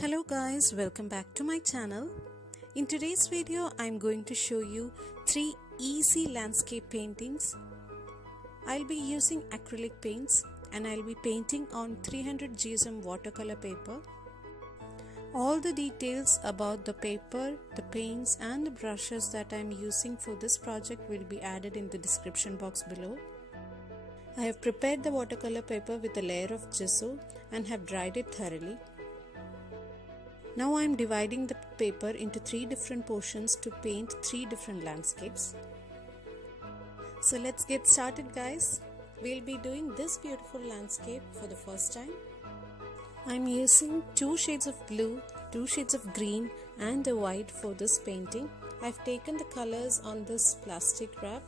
Hello guys, welcome back to my channel. In today's video, I'm going to show you 3 easy landscape paintings. I'll be using acrylic paints and I'll be painting on 300 GSM watercolor paper. All the details about the paper, the paints and the brushes that I'm using for this project will be added in the description box below. I have prepared the watercolor paper with a layer of gesso and have dried it thoroughly. Now I am dividing the paper into 3 different portions to paint 3 different landscapes. So let's get started guys. We'll be doing this beautiful landscape for the first time. I'm using 2 shades of blue, 2 shades of green and a white for this painting. I've taken the colors on this plastic wrap.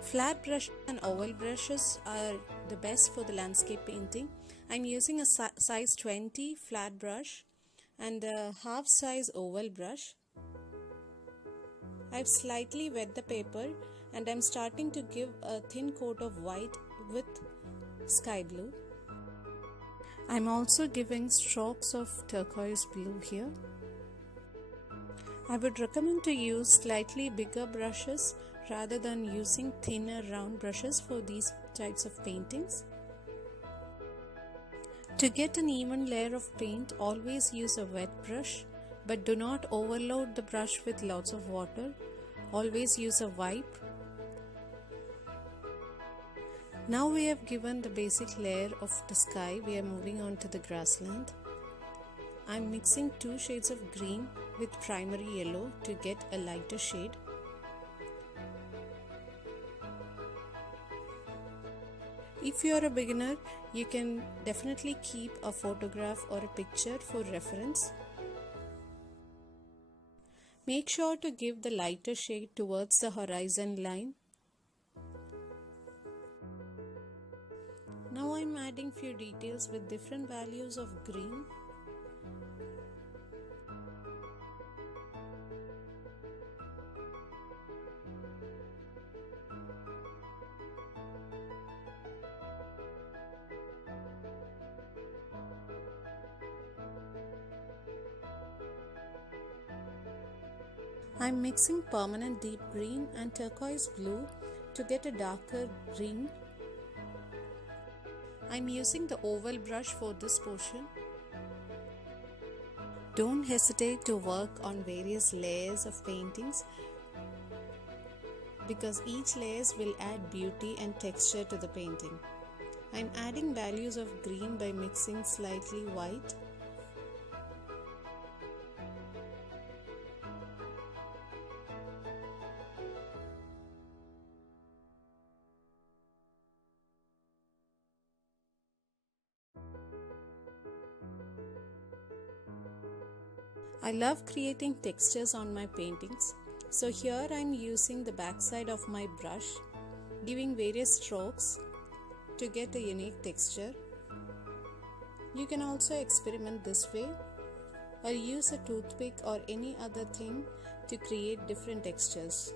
Flat brush and oval brushes are the best for the landscape painting. I'm using a size 20 flat brush and a half size oval brush. I've slightly wet the paper and I'm starting to give a thin coat of white with sky blue. I'm also giving strokes of turquoise blue here. I would recommend to use slightly bigger brushes rather than using thinner round brushes for these types of paintings. To get an even layer of paint, always use a wet brush, but do not overload the brush with lots of water. Always use a wipe. Now we have given the basic layer of the sky, we are moving on to the grassland. I am mixing 2 shades of green with primary yellow to get a lighter shade. If you are a beginner, you can definitely keep a photograph or a picture for reference. Make sure to give the lighter shade towards the horizon line. Now I am adding few details with different values of green. I am mixing permanent deep green and turquoise blue to get a darker green. I am using the oval brush for this portion. Don't hesitate to work on various layers of paintings because each layers will add beauty and texture to the painting. I am adding values of green by mixing slightly white. I love creating textures on my paintings, so here I am using the backside of my brush, giving various strokes to get a unique texture. You can also experiment this way or use a toothpick or any other thing to create different textures.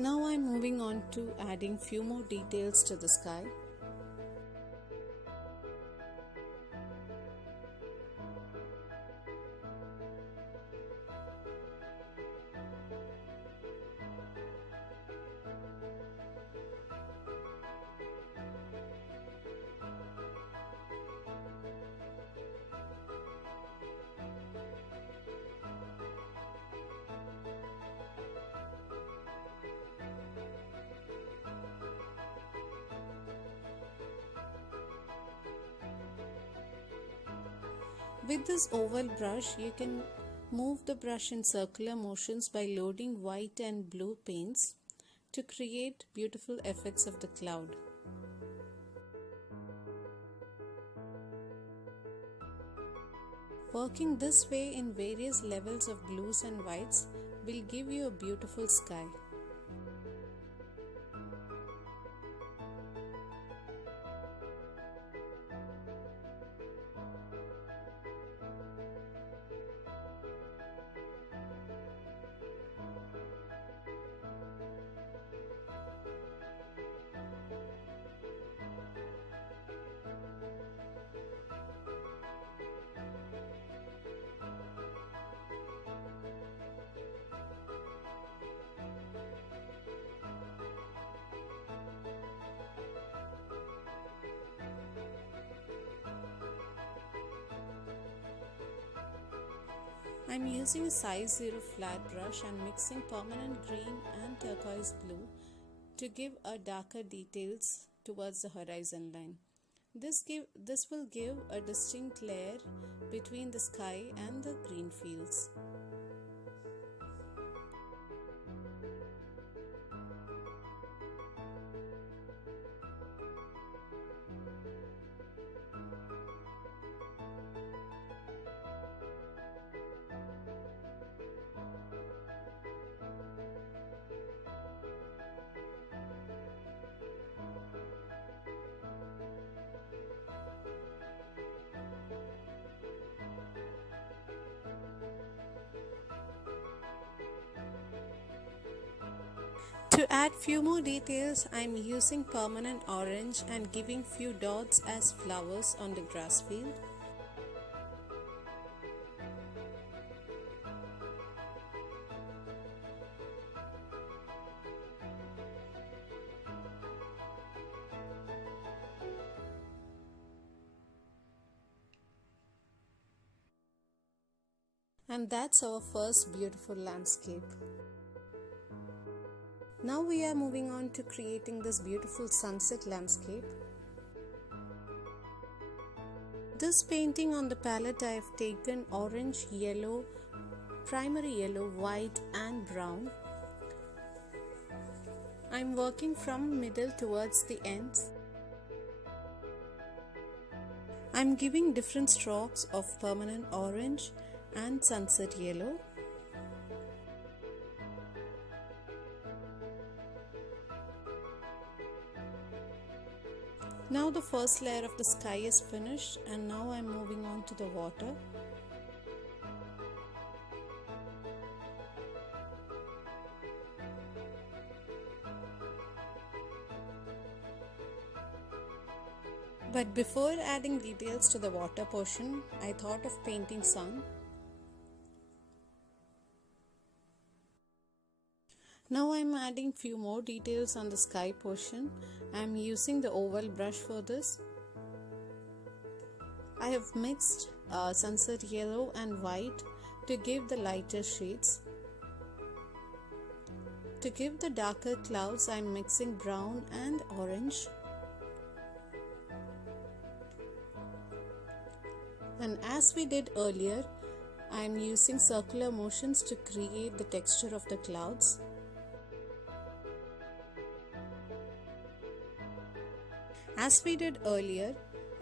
Now I am moving on to adding few more details to the sky. With this oval brush, you can move the brush in circular motions by loading white and blue paints to create beautiful effects of the cloud. Working this way in various levels of blues and whites will give you a beautiful sky. I'm using a size 0 flat brush and mixing permanent green and turquoise blue to give a darker details towards the horizon line. This will give a distinct layer between the sky and the green fields. To add few more details, I am using permanent orange and giving few dots as flowers on the grass field. And that's our first beautiful landscape. Now we are moving on to creating this beautiful sunset landscape. This painting on the palette I have taken orange, yellow, primary yellow, white and brown. I am working from middle towards the ends. I am giving different strokes of permanent orange and sunset yellow. Now the first layer of the sky is finished and now I am moving on to the water. But before adding details to the water portion, I thought of painting sun. Now I am adding few more details on the sky portion. I am using the oval brush for this. I have mixed sunset yellow and white to give the lighter shades. To give the darker clouds, I am mixing brown and orange. And as we did earlier, I am using circular motions to create the texture of the clouds. As we did earlier,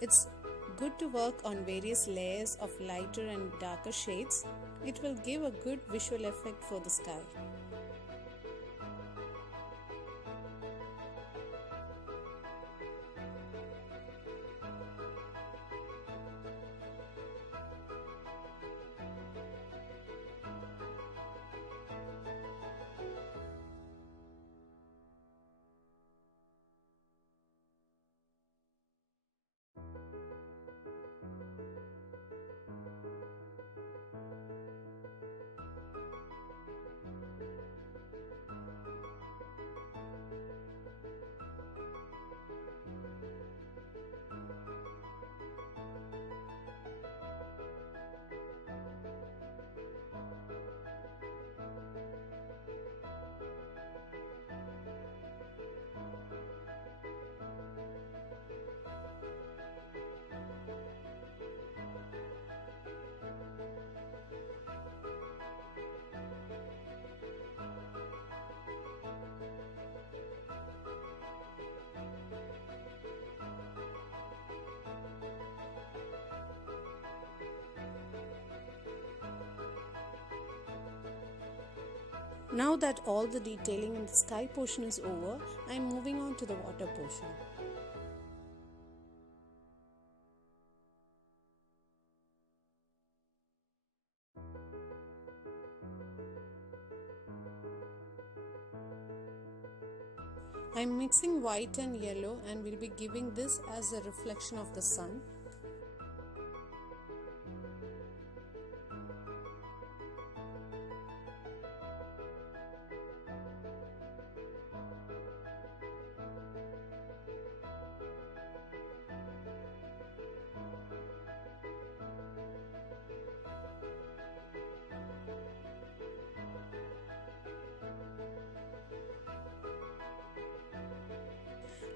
it's good to work on various layers of lighter and darker shades. It will give a good visual effect for the sky. Now that all the detailing in the sky portion is over, I am moving on to the water portion. I am mixing white and yellow and will be giving this as a reflection of the sun.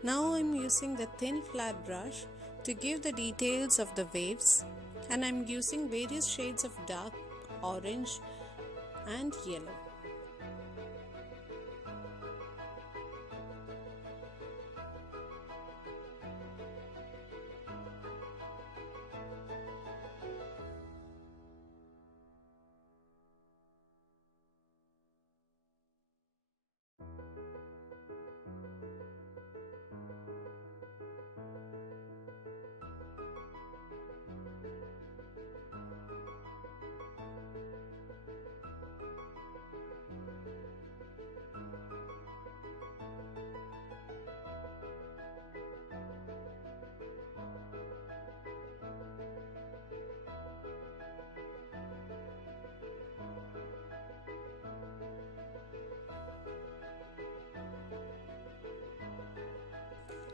Now I am using the thin flat brush to give the details of the waves, and I am using various shades of dark orange and yellow.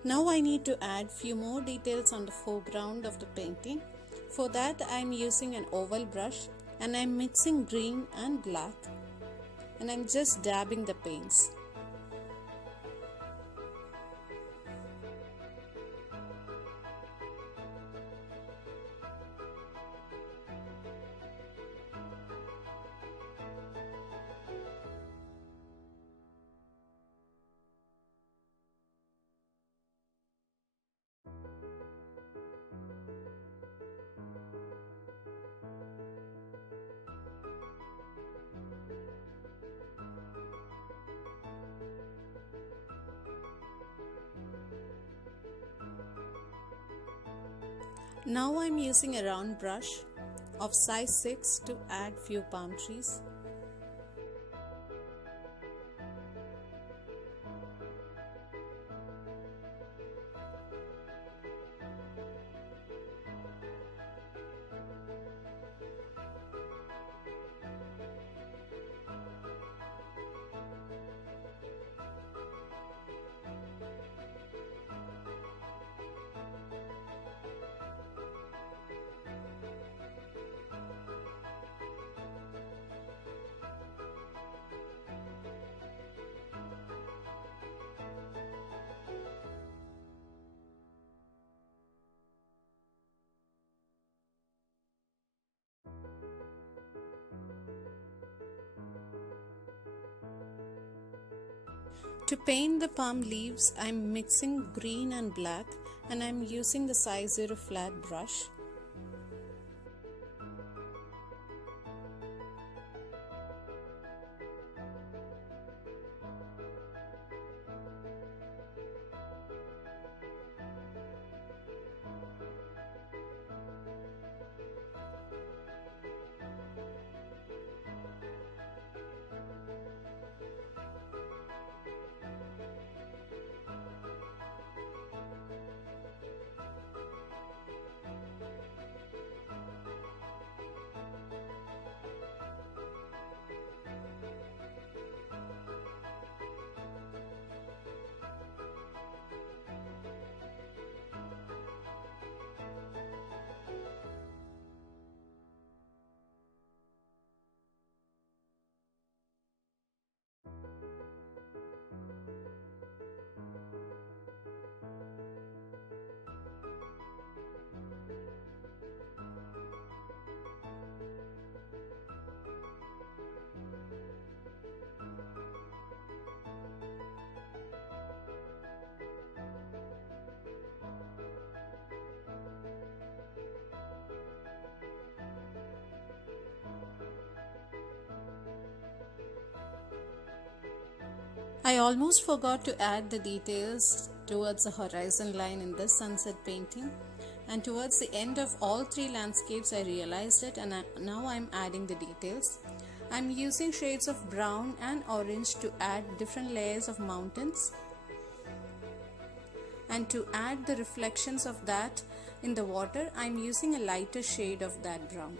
Now I need to add few more details on the foreground of the painting. For that I am using an oval brush and I am mixing green and black, and I am just dabbing the paints. Now I am using a round brush of size 6 to add few palm trees. To paint the palm leaves, I am mixing green and black, and I am using the size 0 flat brush. I almost forgot to add the details towards the horizon line in this sunset painting, and towards the end of all three landscapes I realized it, and now I'm adding the details. I'm using shades of brown and orange to add different layers of mountains and to add the reflections of that in the water. I'm using a lighter shade of that brown.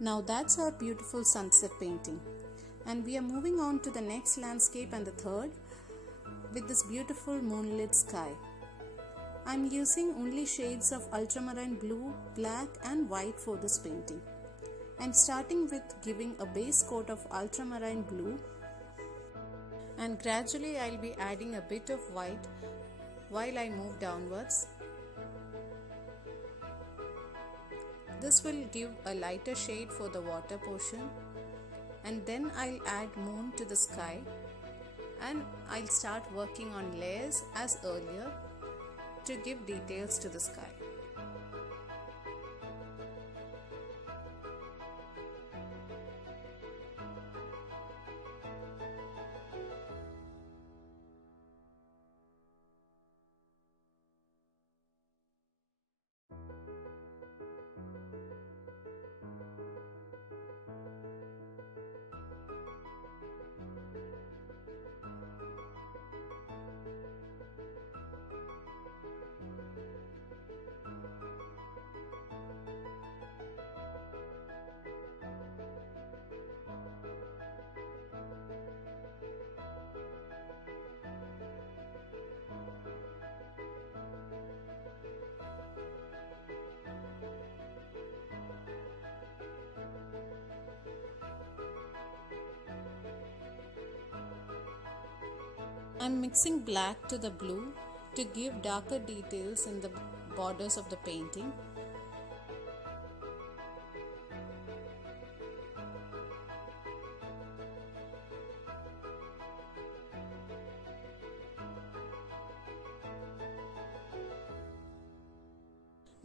Now that's our beautiful sunset painting, and we are moving on to the next landscape and the third with this beautiful moonlit sky. I'm using only shades of ultramarine blue, black and white for this painting. I'm starting with giving a base coat of ultramarine blue, and gradually I'll be adding a bit of white while I move downwards. This will give a lighter shade for the water portion, and then I'll add moon to the sky, and I'll start working on layers as earlier to give details to the sky. I'm mixing black to the blue to give darker details in the borders of the painting.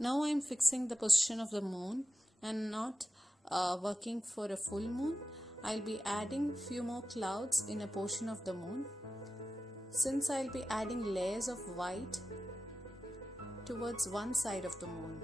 Now I'm fixing the position of the moon and not working for a full moon. I'll be adding few more clouds in a portion of the moon, since I'll be adding layers of white towards one side of the moon.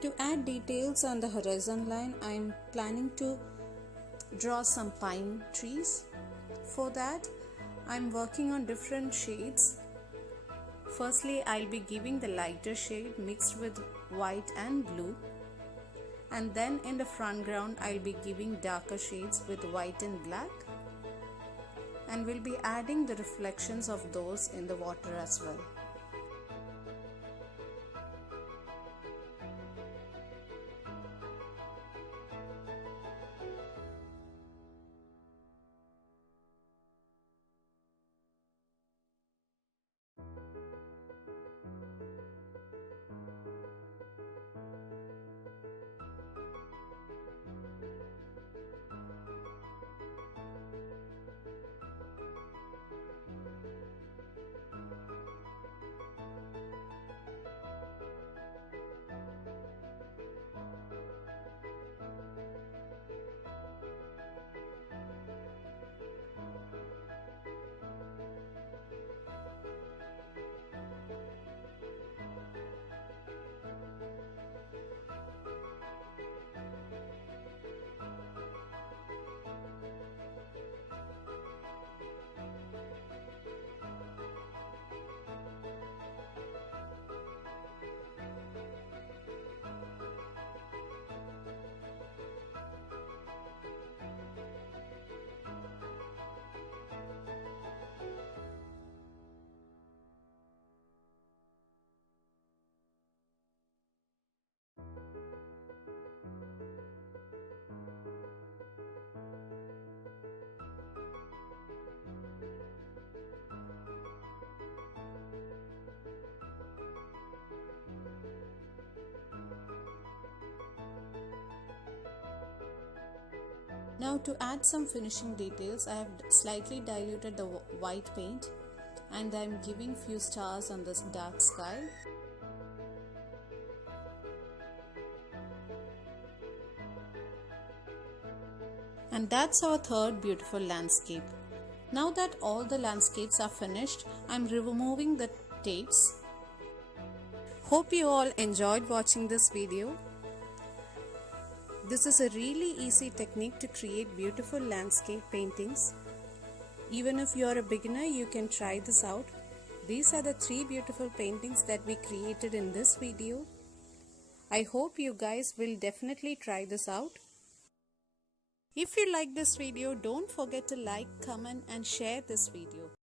To add details on the horizon line, I am planning to draw some pine trees. For that, I am working on different shades. Firstly, I'll be giving the lighter shade mixed with white and blue. And then in the front ground, I'll be giving darker shades with white and black. And we'll be adding the reflections of those in the water as well. Now to add some finishing details, I have slightly diluted the white paint and I am giving few stars on this dark sky. And that's our third beautiful landscape. Now that all the landscapes are finished, I am removing the tapes. Hope you all enjoyed watching this video. This is a really easy technique to create beautiful landscape paintings. Even if you are a beginner, you can try this out. These are the 3 beautiful paintings that we created in this video. I hope you guys will definitely try this out. If you like this video, don't forget to like, comment and share this video.